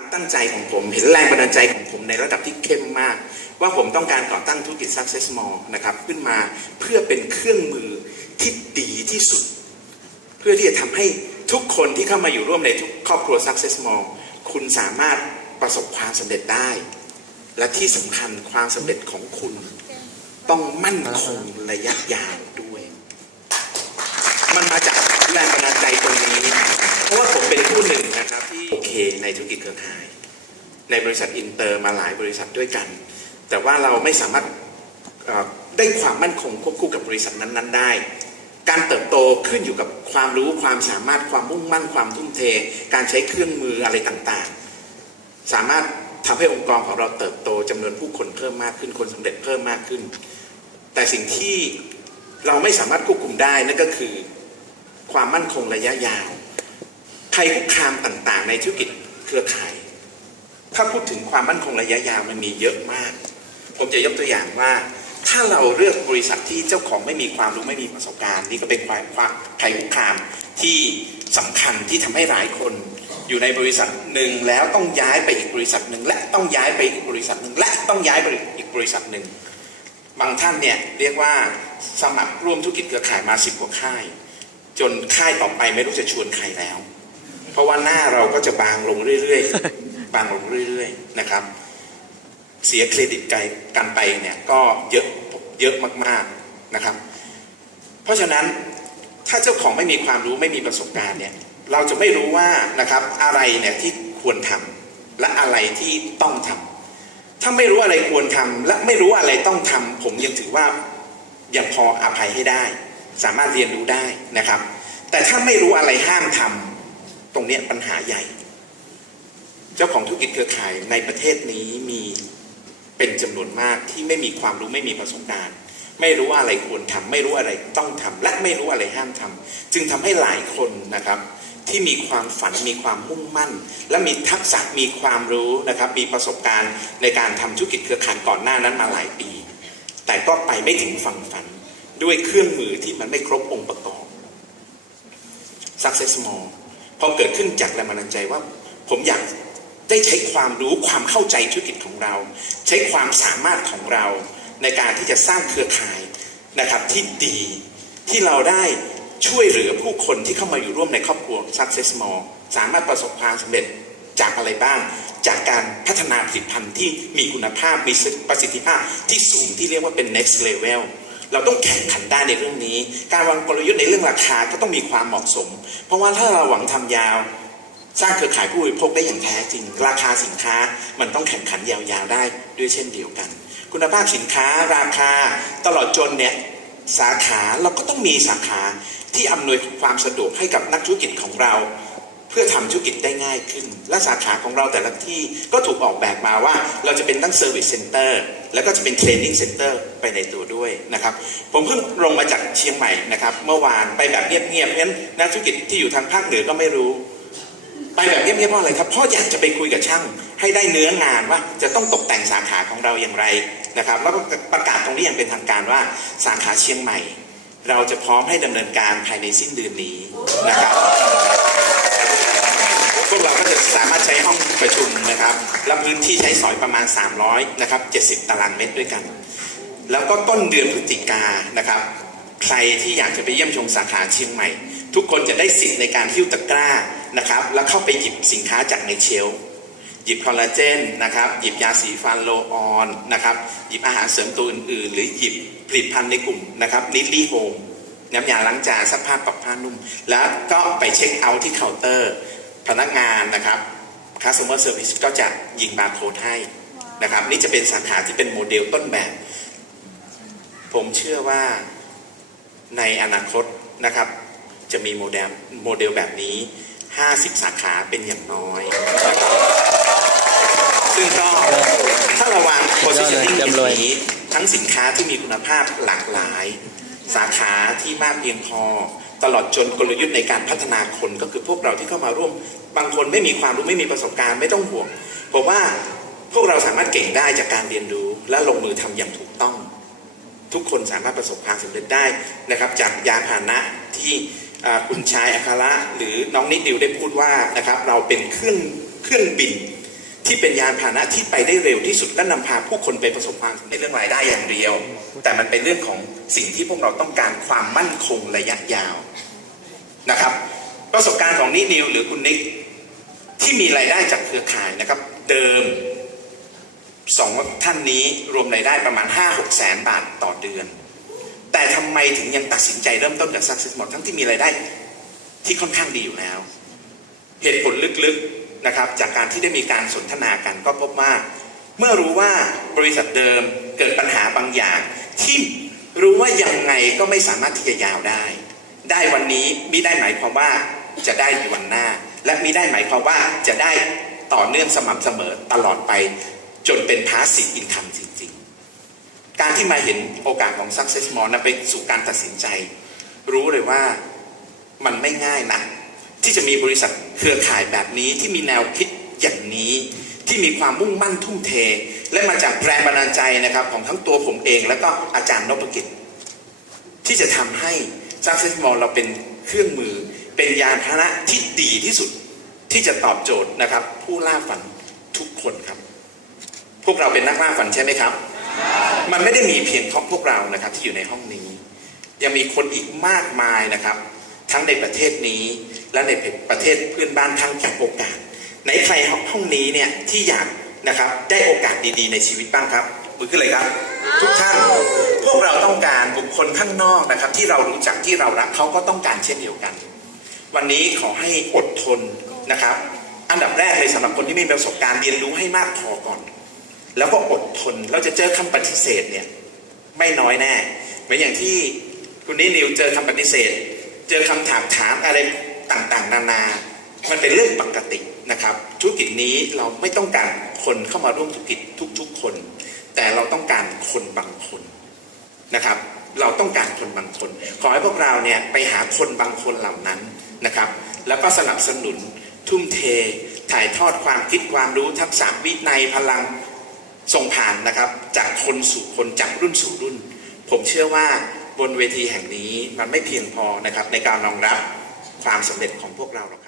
ความตั้งใจของผมเห็นแรงบันดาลใจของผมในระดับที่เข้มมาก ว่าผมต้องการก่อตั้งธุรกิจ Success Mall นะครับขึ้นมาเพื่อเป็นเครื่องมือที่ดีที่สุด เพื่อที่จะทำให้ทุกคนที่เข้ามาอยู่ร่วมในทุกครอบครัว Success Mall คุณสามารถประสบความสำเร็จได้ และที่สำคัญความสำเร็จของคุณ ต้องมั่นคงระยะยาวด้วย มันมาจาก แรงบันดาลใจตรงนี้ เพราะว่าผมเป็นผู้หนึ่งนะครับที่โอเคในธุรกิจเครือข่าย ในบริษัทอินเตอร์มาหลายบริษัทด้วยกัน แต่ว่าเราไม่สามารถได้ความมั่นคงควบคู่กับบริษัทนั้น ๆ ได้ การเติบโตขึ้นอยู่กับความรู้ความสามารถความมุ่งมั่นความทุ่มเท การใช้เครื่องมืออะไรต่างๆ สามารถทำให้องค์กรของเราเติบโตจำนวนผู้คนเพิ่มมากขึ้นคนสำเร็จเพิ่มมากขึ้น แต่สิ่งที่เราไม่สามารถควบคุมได้นั่นก็คือ ความมั่นคงระยะยาวภัยคุกคามต่างๆ ในธุรกิจเครือข่าย ถ้าพูดถึงความมั่นคงระยะยาวมันมีเยอะมาก ผมจะยกตัวอย่างว่า ถ้าเราเลือกบริษัทที่เจ้าของไม่มีความรู้ไม่มีประสบการณ์ นี่ก็เป็นความความภัยคุกคามที่สำคัญที่ทำให้หลายคนอยู่ในบริษัทหนึ่งแล้วต้องย้ายไปอีกบริษัทหนึ่งและต้องย้ายไปอีกบริษัทหนึ่งและต้องย้ายไปอีกบริษัทหนึ่งบางท่านเนี่ยเรียกว่าสมัครร่วมธุรกิจเครือข่ายมาสิบกว่าค่าย จนค่ายต่อไปไม่รู้จะชวนใครแล้ว เพราะว่าหน้าเราก็จะบางลงเรื่อยๆ บางลงเรื่อยๆนะครับ เสียเครดิตไกลกันไปเนี่ยก็เยอะเยอะมากๆนะครับ เพราะฉะนั้นถ้าเจ้าของไม่มีความรู้ไม่มีประสบการณ์เนี่ยเราจะไม่รู้ว่านะครับอะไรเนี่ยที่ควรทำและอะไรที่ต้องทำถ้าไม่รู้อะไรควรทำและไม่รู้อะไรต้องทำผมยังถือว่ายังพออภัยให้ได้ สามารถเรียนรู้ได้นะครับ แต่ถ้าไม่รู้อะไรห้ามทำตรงนี้ปัญหาใหญ่ เจ้าของธุรกิจเครือข่ายในประเทศนี้มีเป็นจำนวนมากที่ไม่มีความรู้ไม่มีประสบการณ์ ไม่รู้อะไรควรทำไม่รู้อะไรต้องทำและไม่รู้อะไรห้ามทำจึงทำให้หลายคนนะครับที่มีความฝันมีความมุ่งมั่น และมีทักษะมีความรู้นะครับมีประสบการณ์ในการทำธุรกิจเครือข่ายก่อนหน้านั้นมาหลายปี แต่ก็ไปไม่ถึงฝั่งฝัน ด้วยเครื่องมือที่มันไม่ครบองค์ประกอบ Success Mall พอเกิดขึ้นจากแรงบันดาลใจว่า ผมอยากได้ใช้ความรู้ความเข้าใจธุรกิจของเรา ใช้ความสามารถของเราในการที่จะสร้างเครือข่ายนะครับที่ดีที่เราได้ช่วยเหลือผู้คนที่เข้ามาอยู่ร่วมในครอบครัว Success Mall สามารถประสบความสำเร็จจากอะไรบ้าง จากการพัฒนาผลิตภัณฑ์ที่มีคุณภาพมีประสิทธิภาพที่สูงที่เรียกว่าเป็น next level เราต้องแข่งขันได้ในเรื่องนี้ การวางกลยุทธ์ในเรื่องราคาก็ต้องมีความเหมาะสม เพราะว่าถ้าเราหวังทำยาว สร้างเครือข่ายผู้บริโภคได้อย่างแท้จริง ราคาสินค้ามันต้องแข่งขันยาวๆได้ด้วยเช่นเดียวกัน คุณภาพสินค้าราคาตลอดจนเนี่ยสาขาเราก็ต้องมีสาขาที่อำนวยความสะดวกให้กับนักธุรกิจของเรา พื่อทำธุรกิจได้ง่ายขึ้น และสาขาของเราแต่ละที่ก็ถูกออกแบบมาว่าเราจะเป็นทั้งเซอร์วิสเซ็นเตอร์แล้วก็จะเป็นเทรนนิ่งเซ็นเตอร์ไปในตัวด้วยนะครับ ผมเพิ่งลงมาจากเชียงใหม่นะครับ เมื่อวานไปแบบเงียบๆเพราะฉะนั้นนักธุรกิจที่อยู่ทางภาคเหนือก็ไม่รู้ ไปแบบเงียบๆเพราะอะไรครับเพราะอยากจะไปคุยกับช่าง ให้ได้เนื้องานว่าจะต้องตกแต่งสาขาของเราอย่างไรนะครับ แล้วก็ประกาศตรงนี้อย่างเป็นทางการว่าสาขาเชียงใหม่ เราจะพร้อมให้ดำเนินการภายในสิ้นเดือนนี้นะครับ พวกเราก็จะสามารถใช้ห้องประชุมนะครับและพื้นที่ใช้สอยประมาณ 300นะครับ70 ตารางเมตรด้วยกัน แล้วก็ต้นเดือนพฤศจิกานะครับ ใครที่อยากจะไปเยี่ยมชมสาขาเชียงใหม่ ทุกคนจะได้สิทธิ์ในการหิ้วตะกร้านะครับ แล้วเข้าไปหยิบสินค้าจากในเชลหยิบคอลลาเจนนะครับหยิบยาสีฟันโลออนนะครับหยิบอาหารเสริมตัวอื่นๆ หรือหยิบผลิตภัณฑ์ในกลุ่มนะครับนิลลี่โฮมน้ำยาล้างจานซักผ้าปรับผ้านุ่ม แล้วก็ไปเช็คเอาท์ที่เคาน์เตอร์ พนักงานนะครับ customer service ก็จะยิงบาร์โค้ดให้นะครับ นี่จะเป็นสาขาที่เป็นโมเดลต้นแบบ ผมเชื่อว่าในอนาคตนะครับ จะมีโมเดลโมเดลแบบนี้ 50 สาขาเป็นอย่างน้อยนะครับซึ่งก็ถ้าเราวาง positioning อย่างนี้ ทั้งสินค้าที่มีคุณภาพหลากหลาย สาขาที่มากเพียงพอ ตลอดจนกลยุทธ์ในการพัฒนาคนก็คือพวกเราที่เข้ามาร่วม บางคนไม่มีความรู้ไม่มีประสบการณ์ไม่ต้องห่วงผมว่าพวกเราสามารถเก่งได้จากการเรียนรู้ และลงมือทำอย่างถูกต้อง ทุกคนสามารถประสบความสำเร็จได้นะครับ จากยานพาหนะที่คุณชายอัคระหรือน้องนิดดิวได้พูดว่านะครับ เราเป็นเครื่องเครื่องบิน ที่เป็นยานพาหนะที่ไปได้เร็วที่สุดและนำพาผู้คนไปประสบความสำเร็จเรื่องรายได้อย่างเดียว แต่มันเป็นเรื่องของสิ่งที่พวกเราต้องการความมั่นคงระยะยาวนะครับ ประสบการณ์ของนินิวหรือคุณนิกที่มีรายได้จากเครือข่ายนะครับ เดิมสองท่านนี้รวมรายได้ประมาณ 5 6แสนบาทต่อเดือน แต่ทำไมถึงยังตัดสินใจเริ่มต้นก Success Mode ทั้งที่มีรายได้ที่ค่อนข้างดีอยู่แล้ว เหตุผลลึกๆ นะครับจากการที่ได้มีการสนทนากันก็พบว่า เมื่อรู้ว่าบริษัทเดิมเกิดปัญหาบางอย่าง ที่รู้ว่ายังไงก็ไม่สามารถที่จะยาวได้ ได้วันนี้มิได้หมายความว่าจะได้ในวันหน้า และมิได้หมายความว่าจะได้ต่อเนื่องสม่ำเสมอตลอดไปจนเป็นพาสซีฟอินคัมจริงๆ การที่มาเห็นโอกาสของ Success Mall นะไปสู่การตัดสินใจ รู้เลยว่ามันไม่ง่ายนะ ที่จะมีบริษัทเครือข่ายแบบนี้ที่มีแนวคิดอย่างนี้ ที่มีความมุ่งมั่นทุ่มเท และมาจากแรงบันดาลใจนะครับของทั้งตัวผมเอง และก็อาจารย์นพกิจ ที่จะทำให้ Success Mall เราเป็นเครื่องมือ เป็นยานพาหนะที่ดีที่สุดที่จะตอบโจทย์นะครับ ผู้ล่าฝันทุกคนครับ พวกเราเป็นนักล่าฝันใช่ไหมครับ มันไม่ได้มีเพียงของพวกเรานะครับที่อยู่ในห้องนี้ ยังมีคนอีกมากมายนะครับ ทั้งในประเทศนี้ และในประเทศเพื่อนบ้านทั้งจากโอกาสไหนใครห้องนี้เนี่ยที่อยากนะครับได้โอกาสดีๆ ในชีวิตบ้างครับมือขึ้นเลยครับ ทุกท่านพวกเราต้องการบุคคลข้างนอกนะครับ ที่เรารู้จักที่เรารักเขาก็ต้องการเช่นเดียวกัน วันนี้ขอให้อดทนนะครับ อันดับแรกเลยสำหรับคนที่ไม่มีประสบการณ์เรียนรู้ให้มากพอก่อน แล้วก็อดทนเราจะเจอคำปฏิเสธเนี่ยไม่น้อยแน่เหมือนอย่างที่คุณนินิวเจอคำปฏิเสธ เจอคำถามถามอะไรต่างๆ นานา มันเป็นเรื่องปกตินะครับ ธุรกิจนี้เราไม่ต้องการคนเข้ามาร่วมธุรกิจทุก ๆ คน แต่เราต้องการคนบางคนนะครับ เราต้องการคนบางคน ขอให้พวกเราเนี่ยไปหาคนบางคนเหล่านั้นนะครับ แล้วก็สนับสนุนทุ่มเท ถ่ายทอดความคิดความรู้ทักษะวินัยพลังส่งผ่านนะครับ จากคนสู่คนจากรุ่นสู่รุ่น ผมเชื่อว่า บนเวทีแห่งนี้มันไม่เพียงพอนะครับในการรองรับความสำเร็จของพวกเราหรอกครับ